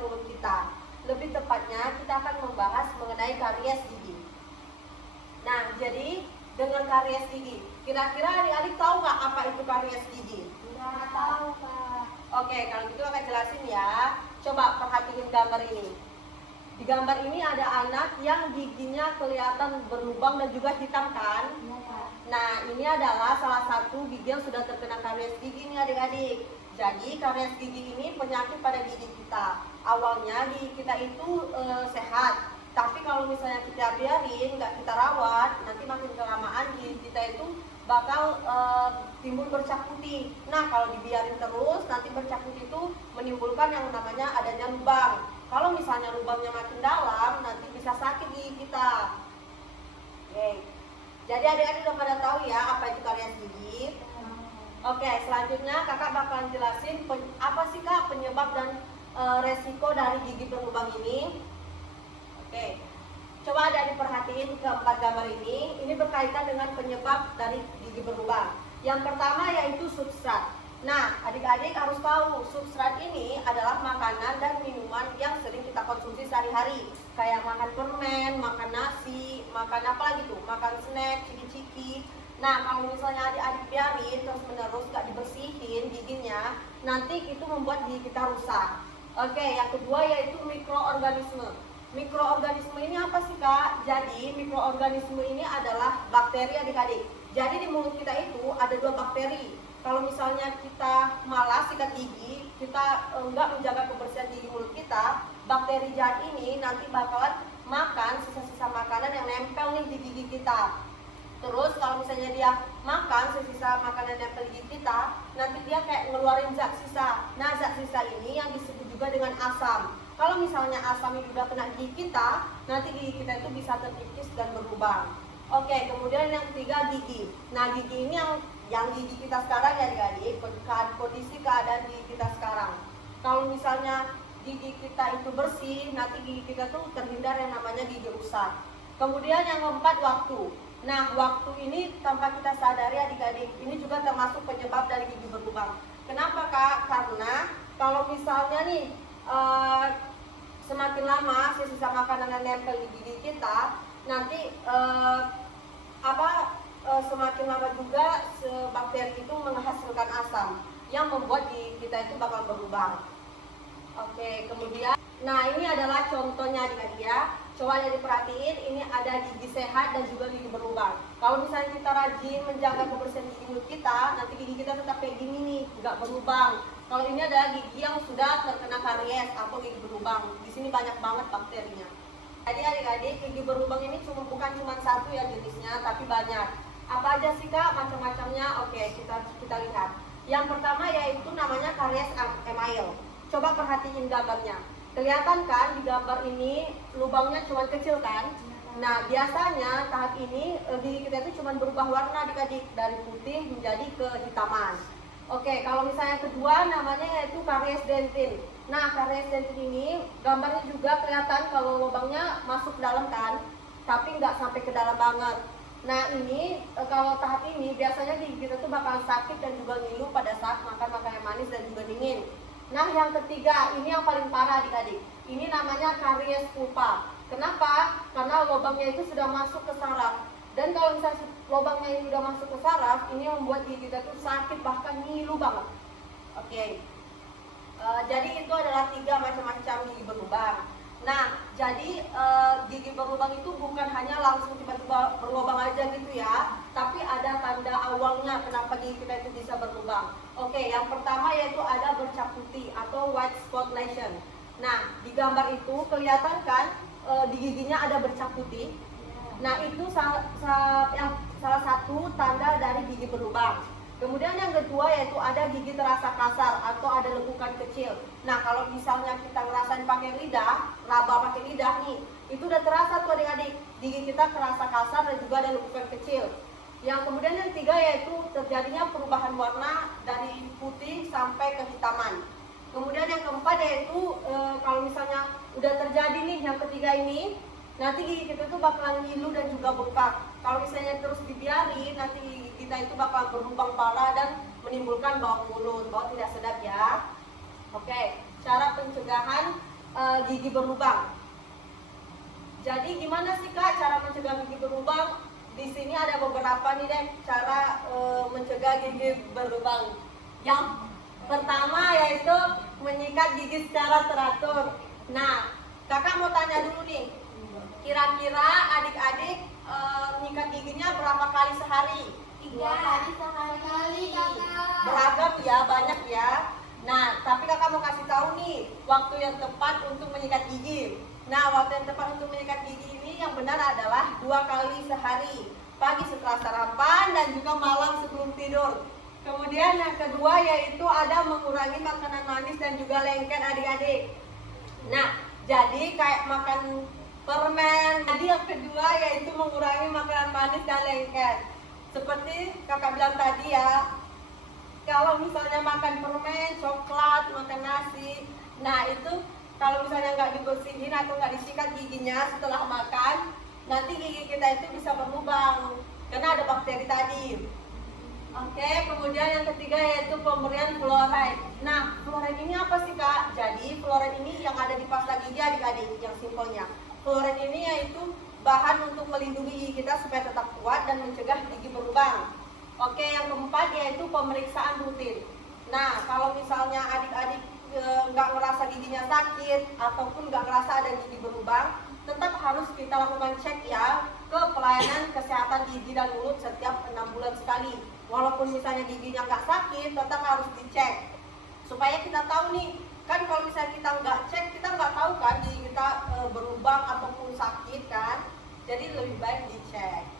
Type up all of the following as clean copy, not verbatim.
mulut kita. Lebih tepatnya kita akan membahas mengenai karies gigi. Nah, jadi dengan karies gigi, kira-kira adik-adik tahu nggak apa itu karies gigi? Nggak tahu, Kak. Oke, kalau gitu akan jelasin ya. Coba perhatiin gambar ini. Di gambar ini ada anak yang giginya kelihatan berlubang dan juga hitam kan? Iya, Kak. Nah, ini adalah salah satu gigi yang sudah terkena karies gigi nih adik-adik. Jadi karies gigi ini penyakit pada gigi kita. Awalnya gigi kita itu sehat, tapi kalau misalnya kita biarin, nggak kita rawat, nanti makin kelamaan gigi kita itu bakal timbul bercak putih. Nah, kalau dibiarin terus, nanti bercak putih itu menimbulkan yang namanya adanya lubang. Kalau misalnya lubangnya makin dalam, nanti bisa sakit gigi kita. Oke. Jadi adik-adik udah pada tahu ya apa itu karies gigi. Oke, selanjutnya kakak bakalan jelasin apa sih kak penyebab dan resiko dari gigi berlubang ini. Oke, coba adik-adik perhatiin keempat gambar ini. Ini berkaitan dengan penyebab dari gigi berlubang. Yang pertama yaitu substrat. Nah, adik-adik harus tahu substrat ini adalah makanan dan minuman yang sering kita konsumsi sehari-hari. Kayak makan permen, makan nasi, makan apa lagi tuh? Makan snack, ciki-ciki. Nah, kalau misalnya adik-adik biarin terus-menerus gak dibersihin giginya, nanti itu membuat gigi kita rusak. Oke, yang kedua yaitu mikroorganisme. Mikroorganisme ini apa sih kak? Jadi mikroorganisme ini adalah bakteri adik-adik. Jadi di mulut kita itu ada 2 bakteri. Kalau misalnya kita malas sikat gigi, kita enggak menjaga kebersihan gigi mulut kita, bakteri jahat ini nanti bakalan makan sisa-sisa makanan yang nempel nih di gigi kita. Terus kalau misalnya dia makan sisa makanan yang nempel di gigi kita, nanti dia kayak ngeluarin zat sisa. Nah, zat sisa ini yang disebut juga dengan asam. Kalau misalnya asam itu udah kena gigi kita, nanti gigi kita itu bisa terkikis dan berlubang. Oke, kemudian yang ketiga gigi. Nah, gigi ini yang gigi kita sekarang ya adik-adik, kondisi keadaan gigi kita sekarang. Kalau misalnya gigi kita itu bersih, nanti gigi kita tuh terhindar yang namanya gigi rusak. Kemudian yang keempat waktu. Nah, waktu ini tanpa kita sadari adik-adik, ini juga termasuk penyebab dari gigi berlubang. Kenapa kak? Karena kalau misalnya nih semakin lama sisa makanan yang nempel di gigi kita, nanti semakin lama juga bakteri itu menghasilkan asam yang membuat gigi kita itu bakal berlubang. Oke, kemudian, nah ini adalah contohnya adik-adik ya. Coba jadi perhatiin, ini ada gigi sehat dan juga gigi berlubang. Kalau misalnya kita rajin menjaga kebersihan gigi mulut kita, nanti gigi kita tetap kayak gini nih, nggak berlubang. Kalau ini adalah gigi yang sudah terkena karies atau gigi berlubang. Di sini banyak banget bakterinya. Jadi adik-adik, gigi berlubang ini bukan cuma satu ya jenisnya, tapi banyak. Apa aja sih kak macam-macamnya? Oke, kita lihat. Yang pertama yaitu namanya karies email. Coba perhatiin gambarnya. Kelihatan kan di gambar ini lubangnya cuma kecil kan? Nah, biasanya tahap ini gigi kita itu cuma berubah warna adik-adik, dari putih menjadi kehitaman. Oke, kalau misalnya kedua namanya yaitu karies dentin. Nah, karies dentin ini gambarnya juga kelihatan kalau lubangnya masuk ke dalam kan, tapi nggak sampai ke dalam banget. Nah, ini kalau tahap ini biasanya gigi kita tuh bakal sakit dan juga ngilu pada saat makan makanan manis dan juga dingin. Nah, yang ketiga, ini yang paling parah adik-adik. Ini namanya karies pulpa. Kenapa? Karena lubangnya itu sudah masuk ke saraf. Dan kalau misalnya lubangnya ini sudah masuk ke saraf, ini membuat gigi kita tuh sakit, bahkan ngilu banget. Oke. Jadi itu adalah 3 macam-macam gigi berlubang. Nah, jadi gigi berlubang itu bukan hanya langsung tiba-tiba berlubang aja gitu ya, tapi ada tanda awalnya kenapa gigi kita itu bisa berlubang. Oke, yang pertama yaitu ada bercak putih atau white spot lesion. Nah, di gambar itu kelihatan kan di giginya ada bercak putih. Nah, itu salah satu tanda dari gigi berlubang. Kemudian yang kedua yaitu ada gigi terasa kasar atau ada lekukan kecil. Nah, kalau misalnya kita ngerasain pakai lidah, raba pakai lidah nih, itu udah terasa tuh adik-adik, gigi kita terasa kasar dan juga ada lekukan kecil. Yang kemudian yang ketiga yaitu terjadinya perubahan warna dari putih sampai kehitaman. Kemudian yang keempat yaitu kalau misalnya udah terjadi nih yang ketiga ini, nanti gigi kita tuh bakalan ngilu dan juga bengkak. Kalau misalnya terus dibiarin, nanti gigi kita itu bakal berlubang parah dan menimbulkan bau mulut, bau tidak sedap ya. Oke, cara pencegahan gigi berlubang. Jadi gimana sih Kak cara mencegah gigi berlubang? Di sini ada beberapa nih deh cara mencegah gigi berlubang. Yang pertama yaitu menyikat gigi secara teratur. Nah, Kakak mau tanya dulu nih, kira-kira adik-adik menyikat giginya berapa kali sehari? 3 kali sehari, kakak. Beragam ya, banyak ya. Nah, tapi kakak mau kasih tahu nih waktu yang tepat untuk menyikat gigi. Nah, waktu yang tepat untuk menyikat gigi ini yang benar adalah 2 kali sehari, pagi setelah sarapan dan juga malam sebelum tidur. Kemudian yang kedua yaitu ada mengurangi makanan manis dan juga lengket adik-adik. Nah, jadi kayak makan permen. Jadi yang kedua yaitu mengurangi makanan manis dan lengket. Seperti kakak bilang tadi ya, kalau misalnya makan permen, coklat, makan nasi, nah itu kalau misalnya nggak dibersihin atau nggak disikat giginya setelah makan, nanti gigi kita itu bisa berlubang karena ada bakteri tadi. Oke, kemudian yang ketiga yaitu pemberian fluoride. Nah, fluoride ini apa sih Kak? Jadi fluoride ini yang ada di pasta gigi adik-adik, yang simpelnya. Fluoride ini yaitu bahan untuk melindungi gigi kita supaya tetap kuat dan mencegah gigi berlubang. Oke, yang keempat yaitu pemeriksaan rutin. Nah, kalau misalnya adik-adik nggak ngerasa giginya sakit ataupun nggak ngerasa ada gigi berlubang, tetap harus kita lakukan cek ya ke pelayanan kesehatan gigi dan mulut setiap 6 bulan sekali. Walaupun misalnya giginya nggak sakit, tetap harus dicek supaya kita tahu nih. Kan kalau misalnya kita nggak cek, kita nggak tahu kan gigi kita berlubang ataupun sakit kan. Jadi lebih baik dicek.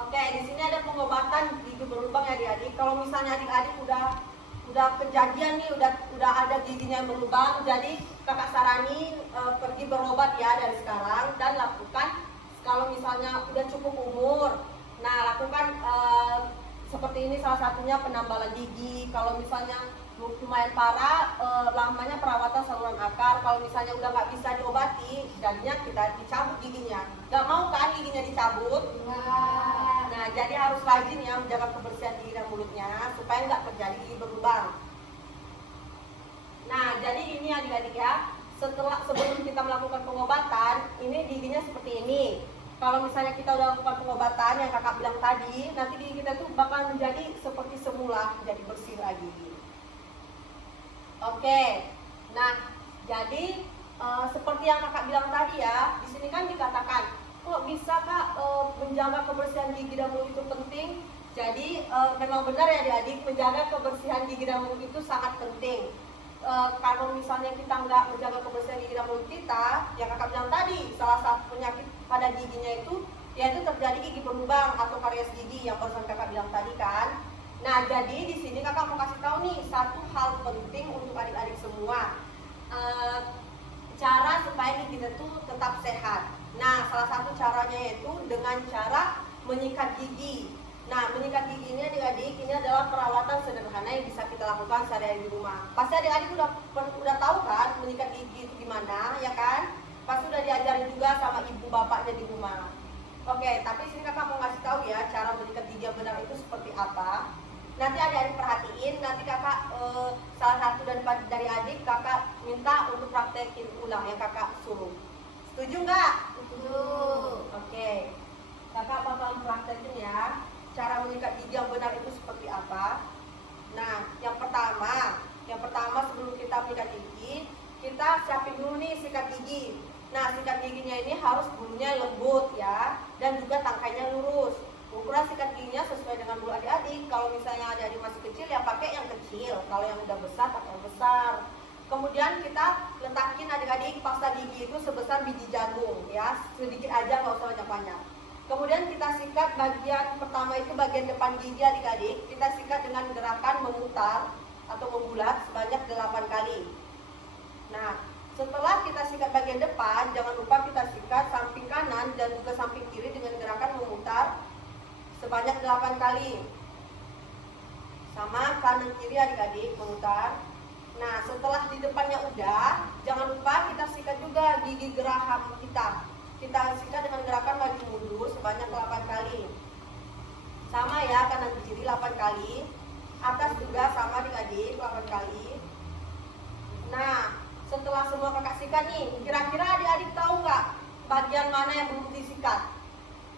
Oke, di sini ada pengobatan gigi berlubang ya adik-adik. Kalau misalnya adik-adik udah kejadian nih, udah ada giginya yang berlubang, jadi kakak sarani pergi berobat ya dari sekarang dan lakukan kalau misalnya udah cukup umur. Nah, lakukan seperti ini, salah satunya penambalan gigi. Kalau misalnya lumayan parah, lamanya perawatan saluran akar. Kalau misalnya udah nggak bisa diobati, jadinya kita dicabut giginya. Nggak mau kan giginya dicabut? Nah, jadi harus rajin ya menjaga kebersihan gigi dan mulutnya supaya nggak terjadi gigi berlubang. Nah, jadi ini adik-adik ya, sebelum kita melakukan pengobatan, ini giginya seperti ini. Kalau misalnya kita udah lakukan pengobatan yang kakak bilang tadi, nanti gigi kita tuh bakal menjadi seperti semula, jadi bersih lagi. Oke, nah jadi seperti yang kakak bilang tadi ya, di sini kan dikatakan, kok bisa kak menjaga kebersihan gigi dan mulut itu penting? Jadi memang benar ya adik-adik, menjaga kebersihan gigi dan mulut itu sangat penting. Kalau misalnya kita nggak menjaga kebersihan gigi dan mulut kita, yang kakak bilang tadi, salah satu penyakit pada giginya itu yaitu terjadi gigi berlubang atau karies gigi yang barusan kakak bilang tadi kan. Nah, jadi di sini kakak mau kasih tahu nih satu hal penting untuk adik-adik semua, cara supaya gigi kita tuh tetap sehat. Nah, salah satu caranya yaitu dengan cara menyikat gigi. Nah, menyikat gigi ini adik-adik, ini adalah perawatan sederhana yang bisa kita lakukan sehari-hari di rumah. Pasti adik-adik udah tahu kan menyikat gigi itu gimana, ya kan? Pasti udah diajarin juga sama ibu bapaknya di rumah. Oke, tapi sini kakak mau ngasih tahu ya cara menyikat gigi yang benar itu seperti apa. Nanti adik-adik perhatiin, nanti kakak salah satu dari adik kakak minta untuk praktekin ulang yang kakak suruh. Setuju nggak? Setuju. Oke, kakak bakal praktekin ya cara menyikat gigi yang benar itu seperti apa. Nah, yang pertama sebelum kita menyikat gigi, kita siapin dulu nih sikat gigi. Nah, sikat giginya ini harus bulunya lembut ya, dan juga tangkainya lurus. Ukuran sikat giginya sesuai dengan bulu adik-adik. Kalau misalnya adik-adik masih kecil ya pakai yang kecil. Kalau yang udah besar pakai yang besar. Kemudian kita letakin adik-adik pasta gigi itu sebesar biji jagung ya, sedikit aja, nggak usah banyak-banyak. Kemudian kita sikat bagian pertama itu bagian depan gigi adik-adik. Kita sikat dengan gerakan memutar atau membulat sebanyak 8 kali. Nah, setelah kita sikat bagian depan, jangan lupa kita sikat samping kanan dan juga samping kiri dengan gerakan memutar sebanyak 8 kali. Sama kanan kiri adik-adik memutar. Nah, setelah di depannya udah, jangan lupa kita sikat juga gigi geraham kita. Kita sikat dengan gerakan maju mundur sebanyak 8 kali. Sama ya, kanan kiri 8 kali. Atas juga sama adik-adik 8 kali. Nah, setelah semua sikat nih. Kira-kira adik-adik tahu nggak bagian mana yang belum disikat?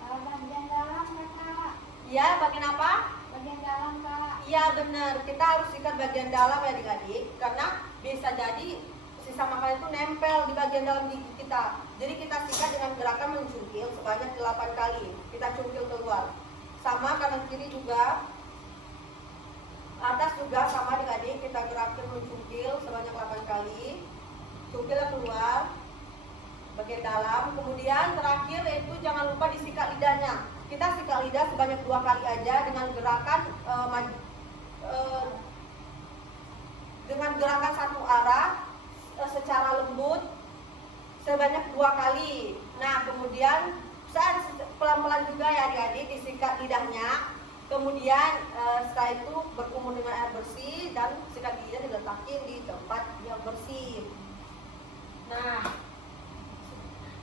Bagian dalam kakak. Ya, bagian apa? Bagian dalam kak. Iya benar, kita harus sikat bagian dalam ya adik-adik, karena bisa jadi sisa makanan itu nempel di bagian dalam gigi kita. Jadi kita sikat dengan gerakan mencungkil sebanyak 8 kali. Kita cungkil keluar. Sama kanan kiri juga. Atas juga sama adik-adik, kita gerakan mencungkil sebanyak 8 kali. Cungkil keluar bagian dalam. Kemudian terakhir yaitu jangan lupa disikat lidahnya. Kita sikat lidah sebanyak 2 kali aja dengan gerakan dengan gerakan satu arah secara lembut sebanyak 2 kali. Nah, kemudian saat pelan-pelan juga ya adik-adik disikat lidahnya. Kemudian setelah itu berkumur dengan air bersih dan sikat giginya diletakin di tempat yang bersih.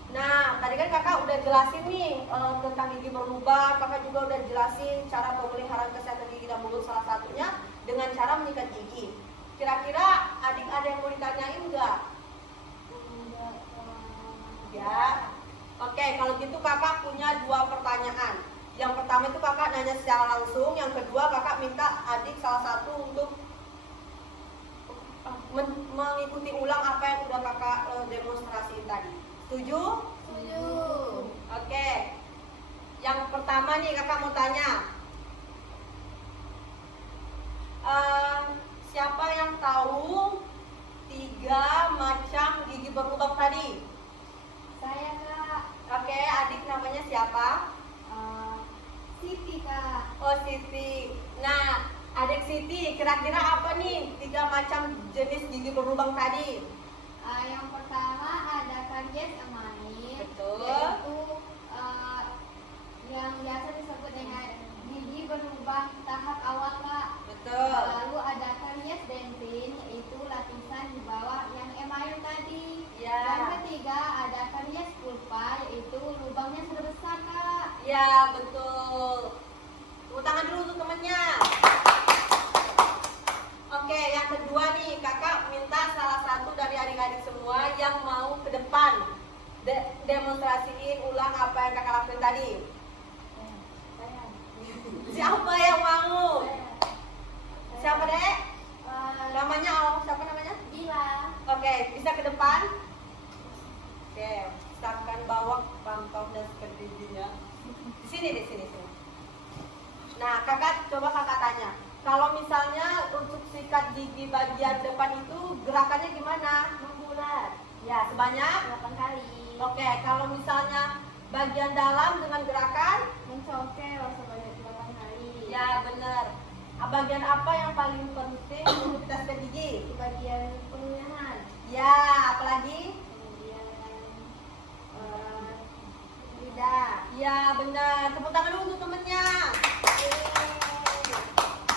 Nah, tadi kan kakak udah jelasin nih tentang gigi berlubang. Kakak juga udah jelasin cara pemeliharaan kesehatan gigi dan mulut, salah satunya dengan cara menyikat gigi. Kira-kira adik ada yang mau ditanyain nggak? Ya. Oke, kalau gitu kakak punya 2 pertanyaan. Yang pertama itu kakak nanya secara langsung. Yang kedua kakak minta adik salah satu untuk mengikuti ulang apa yang udah kakak demonstrasiin tadi. Setuju? Setuju. Oke. Yang pertama nih kakak mau tanya. Siapa yang tahu 3 macam gigi berlubang tadi? Saya kak. Oke, adik namanya siapa? Siti kak. Oh, Siti. Nah, adik Siti, kira-kira apa nih 3 macam jenis gigi berlubang tadi? Yang pertama ada karies email. Betul. Yaitu yang biasa disebut dengan gigi berlubang tahap awal kak. Betul. Lalu ada karies dentrin, yaitu lapisan di bawah yang email tadi. Ya. Yang ketiga ada karies pulpa, yaitu lubangnya sudah besar kak. Ya, betul. Tepuk tangan dulu untuk temennya. Oke, yang kedua nih, kakak minta salah satu dari adik-adik semua yang mau ke depan demonstrasiin ulang apa yang kakak lakuin tadi. Siapa yang mau? Siapa dek? Namanya siapa namanya? Bila. Oke, bisa ke depan. Oke, silakan bawa pantau dan sikat giginya. Di sini. Nah, coba kakak tanya. Kalau misalnya untuk sikat gigi bagian depan itu gerakannya gimana? Membulat. Ya, sebanyak 8 kali. Oke, kalau misalnya bagian dalam dengan gerakan? Mencongkel sebanyak 8 kali. Ya, benar. Bagian apa yang paling penting untuk kita sikat gigi? Bagian pengunahan. Ya, apalagi? Kemudian lidah. Ya, benar. Tepuk tangan dulu untuk temennya.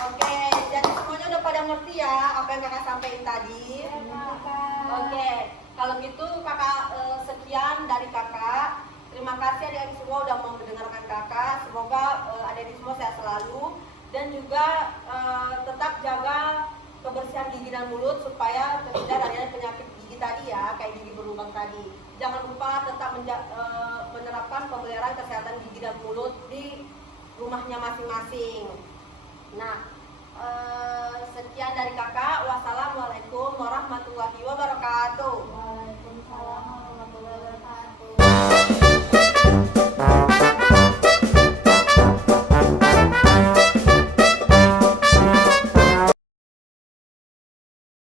Oke, jadi semuanya udah pada ngerti ya apa yang kakak sampaikan tadi? Oke, kalau gitu kakak sekian dari kakak. Terima kasih adik-adik semua udah mau mendengarkan kakak. Semoga adik-adik semua sehat selalu dan juga tetap jaga kebersihan gigi dan mulut supaya terhindar dari penyakit gigi tadi ya, kayak gigi berlubang tadi. Jangan lupa tetap menerapkan pemeliharaan kesehatan gigi dan mulut di rumahnya masing-masing. Nah, sekian dari kakak. Wassalamualaikum